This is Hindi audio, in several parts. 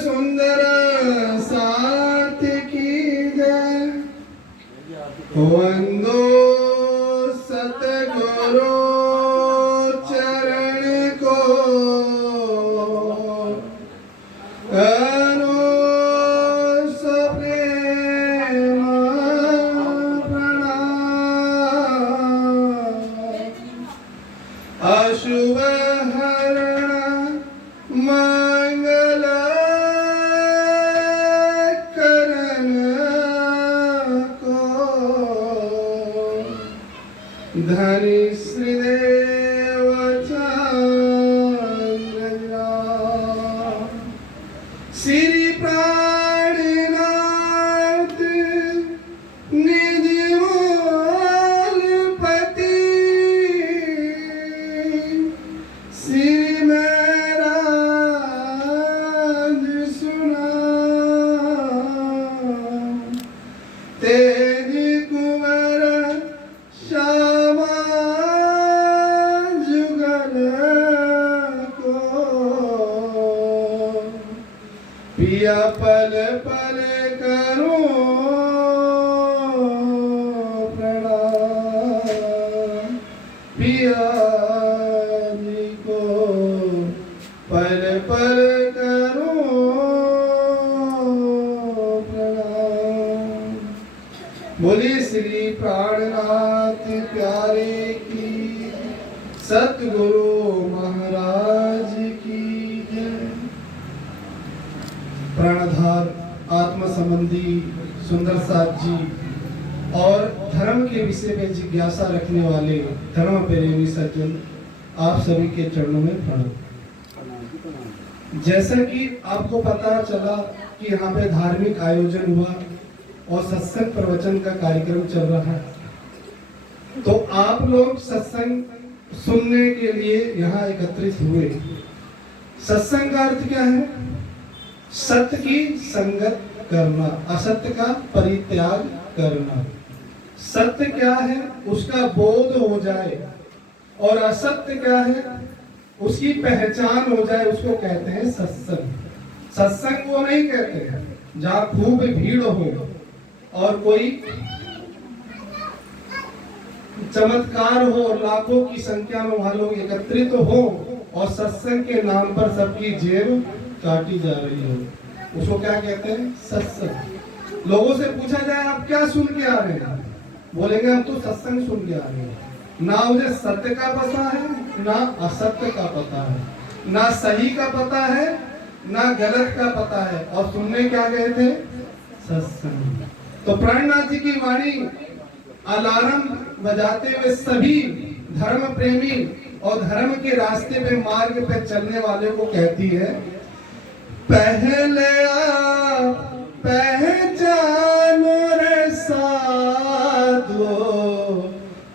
सुंदर साथ की जय वंदो सतगुरु चरण को करो सप्रेम प्रणाम अशुभ हरण मंगल करण को धनी श्रीदेव चंद्र श्री प्राणनाथ निज मूलपति श्री महाराज सुना तेज कुंवर श्यामा जुगल को पिया पल पल करूं प्रणाम पिया जी को पल पल करूं प्रणाम। बोलिए श्री प्राणनाथ प्यारे की सतगुरु महाराज की जय। प्राणधार आत्म संबंधी सुंदर साथ जी और धर्म के विषय में जिज्ञासा रखने वाले धर्म प्रेमी सज्जन, आप सभी के चरणों में प्रणाम। जैसा कि आपको पता चला कि यहाँ पे धार्मिक आयोजन हुआ और सत्संग प्रवचन का कार्यक्रम चल रहा है, तो आप लोग सत्संग सुनने के लिए यहाँ एकत्रित हुए। सत्संग का अर्थ क्या है? सत्य की संगत करना, असत्य का परित्याग करना। सत्य क्या है उसका बोध हो जाए और असत्य क्या है उसकी पहचान हो जाए, उसको कहते हैं सत्संग। सत्संग वो नहीं कहते हैं जहाँ खूब भीड़ हो और कोई चमत्कार हो और लाखों की संख्या में वहां लोग एकत्रित हो और सत्संग के नाम पर सबकी जेब काटी जा रही हो, उसको क्या कहते हैं? सत्संग। लोगों से पूछा जाए आप क्या सुन के आ रहे हैं, बोलेंगे हम तो सत्संग सुन के आ रहे हैं। ना मुझे सत्य का पता है ना असत्य का पता है, ना सही का पता है ना गलत का पता है, और सुनने क्या गए थे? सत्संग। तो प्राणनाथ जी की वाणी अलार्म बजाते हुए सभी धर्म प्रेमी और धर्म के रास्ते पे मार्ग पे चलने वाले को कहती है, पहले आप पहचानो रे साधो,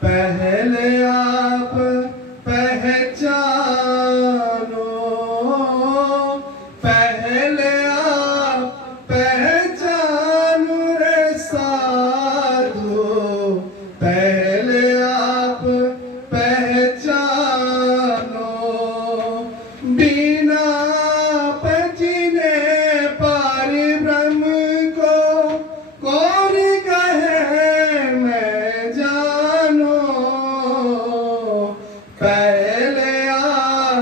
पहले आप पहचानो, पहले आप पहचानो रे साधो, पहले आप पहचानो, बिना पहचाने पारि ब्रह्म को कौन कहे मैं जानो, पहले आप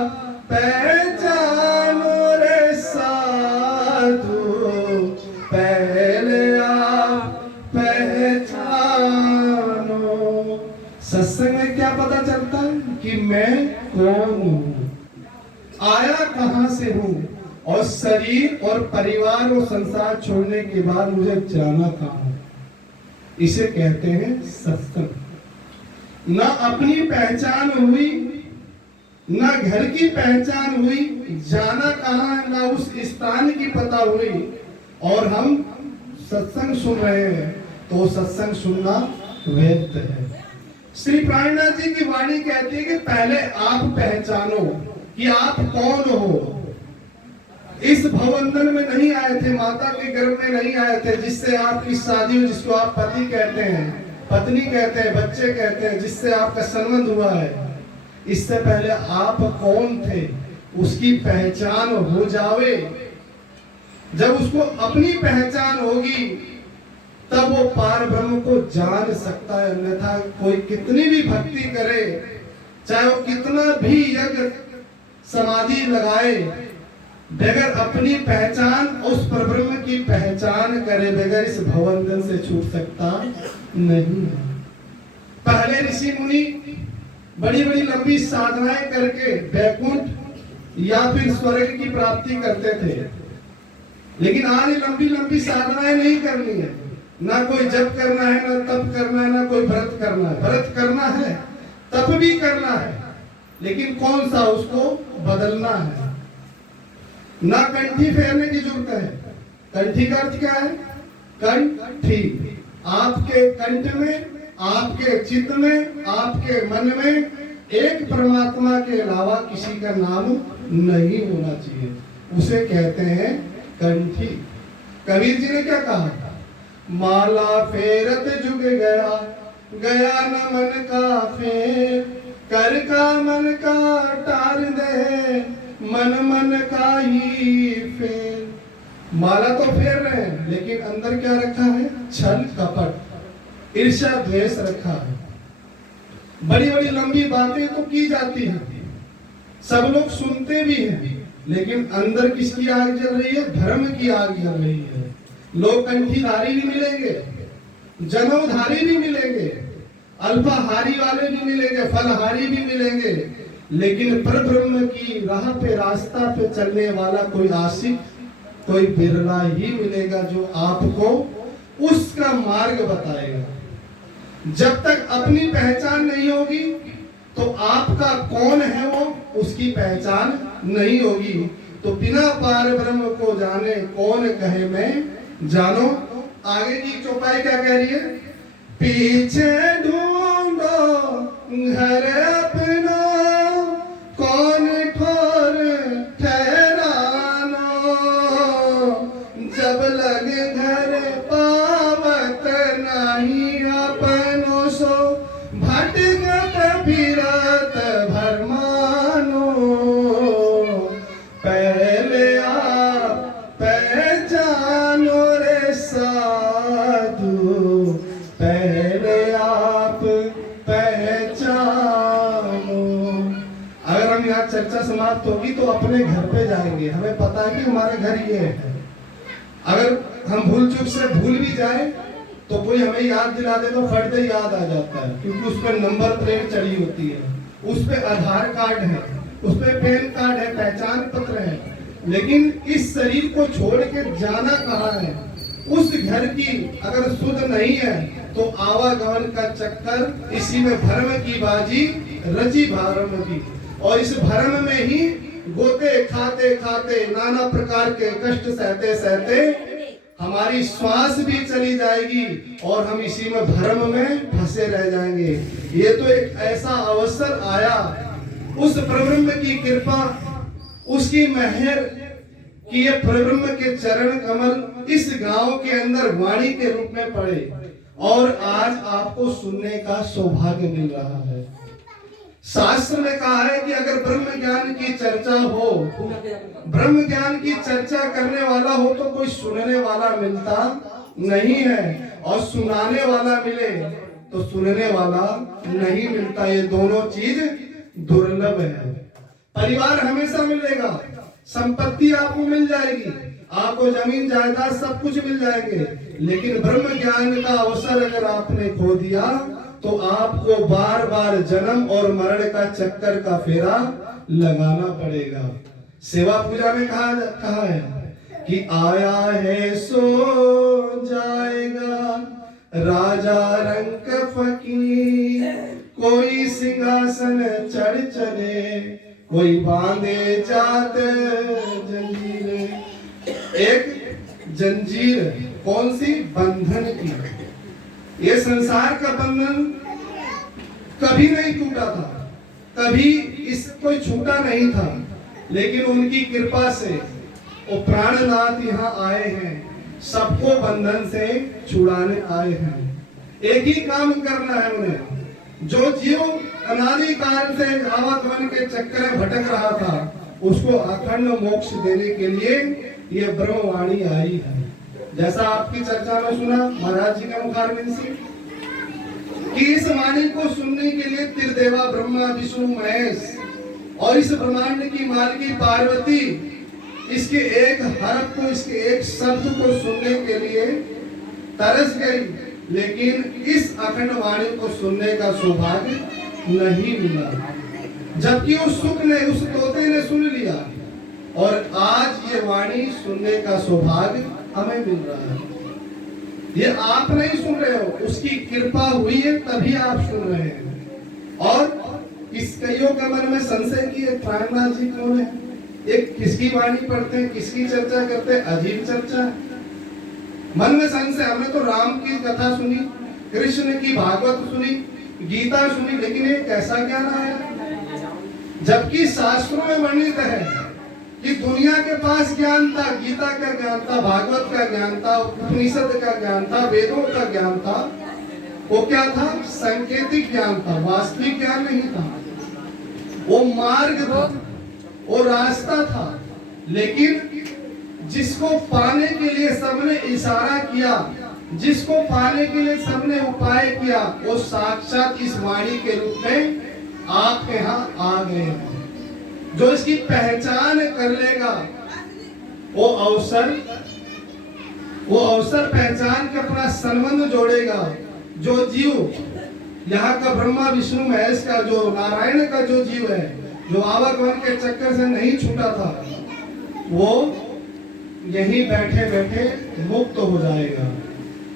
पहचानो रे साधु, पहले आप पहचानो। सत्संग में क्या पता चलता है कि मैं कौन हूँ, आया कहां से हूँ, और शरीर और परिवार और संसार छोड़ने के बाद मुझे जाना कहां है। इसे कहते हैं सत्संग। ना अपनी पहचान हुई, ना घर की पहचान हुई, जाना कहां है ना उस स्थान की पता हुई, और हम सत्संग सुन रहे हैं, तो सत्संग सुनना वेद है। श्री प्राणनाथ जी की वाणी कहती है कि पहले आप पहचानो कि आप कौन हो। इस भवबंधन में नहीं आए थे, माता के गर्भ में नहीं आए थे जिससे आपकी शादी हो, जिसको आप पति कहते हैं, पत्नी कहते हैं, बच्चे कहते हैं, जिससे आपका संबंध हुआ है। इससे पहले आप कौन थे उसकी पहचान हो जावे जब उसको अपनी पहचान होगी तब वो पार ब्रह्म को जान सकता है। अन्यथा कोई कितनी भी भक्ति करे, चाहे वो कितना भी यज्ञ समाधि लगाए, बगैर अपनी पहचान उस परब्रह्म की पहचान करे बगैर इस भवबंधन से छूट सकता नहीं है। पहले ऋषि मुनि बड़ी बड़ी लंबी साधनाएं करके वैकुंठ या फिर स्वर्ग की प्राप्ति करते थे, लेकिन आज लंबी लंबी साधनाएं नहीं करनी है। ना कोई जप करना है, ना तप करना है, ना कोई व्रत करना है। व्रत करना है, तप भी करना है, लेकिन कौन सा, उसको बदलना है। ना कंठी फेरने की जरूरत है। कंठी का अर्थ क्या है? कंठी। आपके कंठ में, आपके चित्त में, आपके मन में एक परमात्मा के अलावा किसी का नाम नहीं होना चाहिए, उसे कहते हैं कंठी। कबीर जी ने क्या कहा? माला फेरत जुग गया, गया न मन का फेर, कर का मन का टार दे, मन मन का ही फेर। माला तो फेर रहे हैं, लेकिन अंदर क्या रखा है? छल कपट, ईर्ष्या द्वेष रखा है। बड़ी बड़ी लंबी बातें तो की जाती हैं, सब लोग सुनते भी हैं, लेकिन अंदर किसकी आग जल रही है? धर्म की आग जल रही है। लोग कंठीधारी भी मिलेंगे, जनेऊधारी भी मिलेंगे, अल्पाहारी वाले भी मिलेंगे, फलहारी भी मिलेंगे, लेकिन परब्रह्म की राह पे, रास्ता पे चलने वाला कोई आशिक, कोई बिरला ही मिलेगा जो आपको उसका मार्ग बताएगा। जब तक अपनी पहचान नहीं होगी तो आपका कौन है वो, उसकी पहचान नहीं होगी। तो बिना पार ब्रह्म को जाने कौन कहे मैं जानो। आगे की चौपाई क्या कह रही है? पीछे ढूंढो घर अपना, कौन ठोर ठहरानो, जब लगे घर पावत नहीं अपनो, सो भटकत फिरत भरमानो, पहले आप पहचानो रे साधु, पहले आप पहचानो। अगर हम यहाँ चर्चा समाप्त होगी तो अपने घर पे जाएंगे, हमें पता है कि हमारा घर ये है। अगर हम भूल चूक से भूल भी जाए तो कोई हमें याद दिला दे तो फट दे याद आ जाता है, क्योंकि उस पर नंबर प्लेट चढ़ी होती है, उस पे आधार कार्ड है, उस पे पैन कार्ड है, पहचान पत्र है। लेकिन इस शरीर को छोड़ के जाना कहाँ है? उस घर की अगर सुध नहीं है तो आवागमन का चक्कर, इसी में भ्रम की बाजी रची भरम की, और इस भ्रम में ही गोते खाते खाते, नाना प्रकार के कष्ट सहते सहते हमारी श्वास भी चली जाएगी और हम इसी में भ्रम में फंसे रह जाएंगे। ये तो एक ऐसा अवसर आया, उस परब्रह्म की कृपा, उसकी मेहर कि ये परब्रह्म के चरण कमल इस गांव के अंदर वाणी के रूप में पड़े और आज आपको सुनने का सौभाग्य मिल रहा है। शास्त्र में कहा है कि अगर ब्रह्म ज्ञान की चर्चा हो, ब्रह्म ज्ञान की चर्चा करने वाला हो तो कोई सुनने वाला मिलता नहीं है, और सुनाने वाला मिले तो सुनने वाला नहीं मिलता। ये दोनों चीज दुर्लभ है। परिवार हमेशा मिलेगा, संपत्ति आपको मिल जाएगी, आपको जमीन जायदाद सब कुछ मिल जाएंगे, लेकिन ब्रह्म ज्ञान का अवसर अगर आपने खो दिया तो आपको बार बार जन्म और मरण का चक्कर का फेरा लगाना पड़ेगा। सेवा पूजा में कहा है कि आया है सो जाएगा राजा रंक फकीर, कोई सिंहासन चढ़ चले, कोई बांधे जात जंजीर। एक जंजीर कौन सी? बंधन की। ये संसार का बंधन कभी नहीं टूटा था, कभी इसको छूटा नहीं था, लेकिन उनकी कृपा से वो प्राणनाथ यहाँ आए हैं, सबको बंधन से छुड़ाने आए हैं। एक ही काम करना है उन्हें। जो जीव अनादि काल से आवागमन के चक्कर में भटक रहा था, उसको अखंड मोक्ष देने के लिए ये ब्रह्मवाणी आई है। जैसा आपकी चर्चा में सुना महाराज जी के मुखारबिंद से कि इस वाणी को सुनने के लिए त्रिदेवा ब्रह्मा विष्णु महेश और इस ब्रह्मांड की मालिनी पार्वती इसके एक हरफ को, इसके एक शब्द को सुनने के लिए तरस गई, लेकिन इस अखंड वाणी को सुनने का सौभाग्य नहीं मिला। जबकि उस सुख ने, उस तोते ने सुन लिया और आज ये वाणी सुनने का सौभाग्य हमें मिल रहा है। ये आप नहीं सुन रहे हो, उसकी कृपा हुई है तभी आप सुन रहे हैं। और इस कईयों के मन में संशय की प्राणनाथ जी कौन है, एक किसकी वाणी पढ़ते हैं, किसकी चर्चा करते हैं, अजीब चर्चा। मन में संशय, हमने तो राम की कथा सुनी, कृष्ण की भागवत सुनी, गीता सुनी, लेकिन ये कैसा ज्ञान आया? जबकि शास्त्रों में वर्णित है कि दुनिया के पास ज्ञान था, गीता का ज्ञान था, भागवत का ज्ञान था, उपनिषद का ज्ञान था, वेदों का ज्ञान था। वो क्या था? सांकेतिक ज्ञान था, वास्तविक ज्ञान नहीं था। वो मार्ग था, वो रास्ता था। लेकिन जिसको पाने के लिए सबने इशारा किया, जिसको पाने के लिए सबने उपाय किया, वो साक्षात इस वाणी के रूप में आपके यहाँ आ गए हैं। जो इसकी पहचान कर लेगा वो अवसर पहचान के अपना संबंध जोड़ेगा। जो जीव यहाँ का ब्रह्मा विष्णु महेश का, जो नारायण का जो जीव है, जो आवागमन के चक्कर से नहीं छूटा था, वो यहीं बैठे बैठे मुक्त हो जाएगा।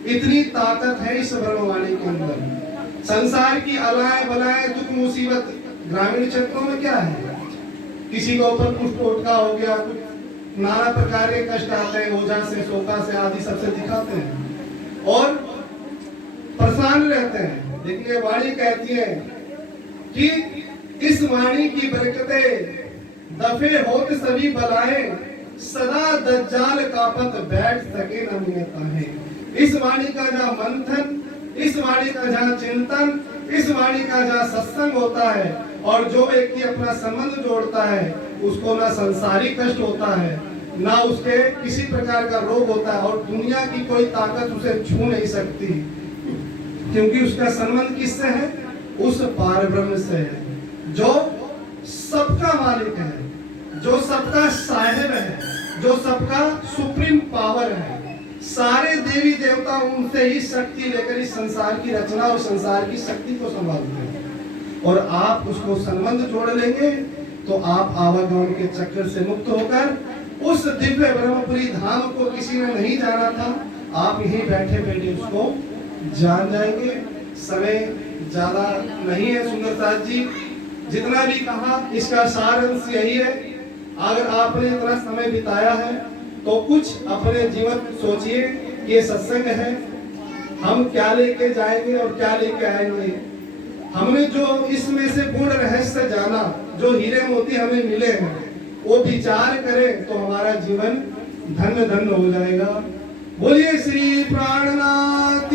इतनी ताकत है इस ब्रह्मवाणी के अंदर। संसार की अलाए बलाए दुख मुसीबत ग्रामीण क्षेत्रों में क्या है? किसी के ऊपर कुछ टोटका हो गया, कुछ नाना प्रकार के कष्ट आते हैं, ओझा से, शोका से आदि सबसे दिखाते हैं और परेशान रहते हैं। लेकिन ये वाणी कहती है कि इस वाणी की बरकतें दफे होत सभी बलाएं, सदा दज्जाल कापत बैठ सके न मिलता है। इस वाणी का जहाँ मंथन, इस वाणी का जहाँ चिंतन, इस वाणी का जहाँ सत्संग होता है और जो व्यक्ति अपना संबंध जोड़ता है, उसको ना संसारिक कष्ट होता है, ना उसके किसी प्रकार का रोग होता है और दुनिया की कोई ताकत उसे छू नहीं सकती, क्योंकि उसका संबंध किससे है? उस पार ब्रह्म से है, जो सबका मालिक है, जो सबका साहेब है, जो सबका सुप्रीम पावर है। सारे देवी देवता उनसे ही शक्ति लेकर इस संसार की रचना और संसार की शक्ति को संभालते हैं। और आप उसको संबंध जोड़ लेंगे तो आप आवागमन के चक्कर से मुक्त होकर उस दिव्य ब्रह्मपुरी धाम को किसी ने नहीं जाना था, आप यहीं बैठे बैठे उसको जान जाएंगे। समय ज्यादा नहीं है सुंदरदास जी, जितना भी कहा इसका सार अंश यही है। अगर आपने इतना समय बिताया है तो कुछ अपने जीवन में सोचिए कि ये सत्संग है, हम क्या लेके जाएंगे और क्या लेके आएंगे। हमने जो इसमें से पूर्ण रहस्य जाना, जो हीरे मोती हमें मिले हैं, वो विचार करें तो हमारा जीवन धन्य धन्य हो जाएगा। बोलिए श्री प्राणनाथ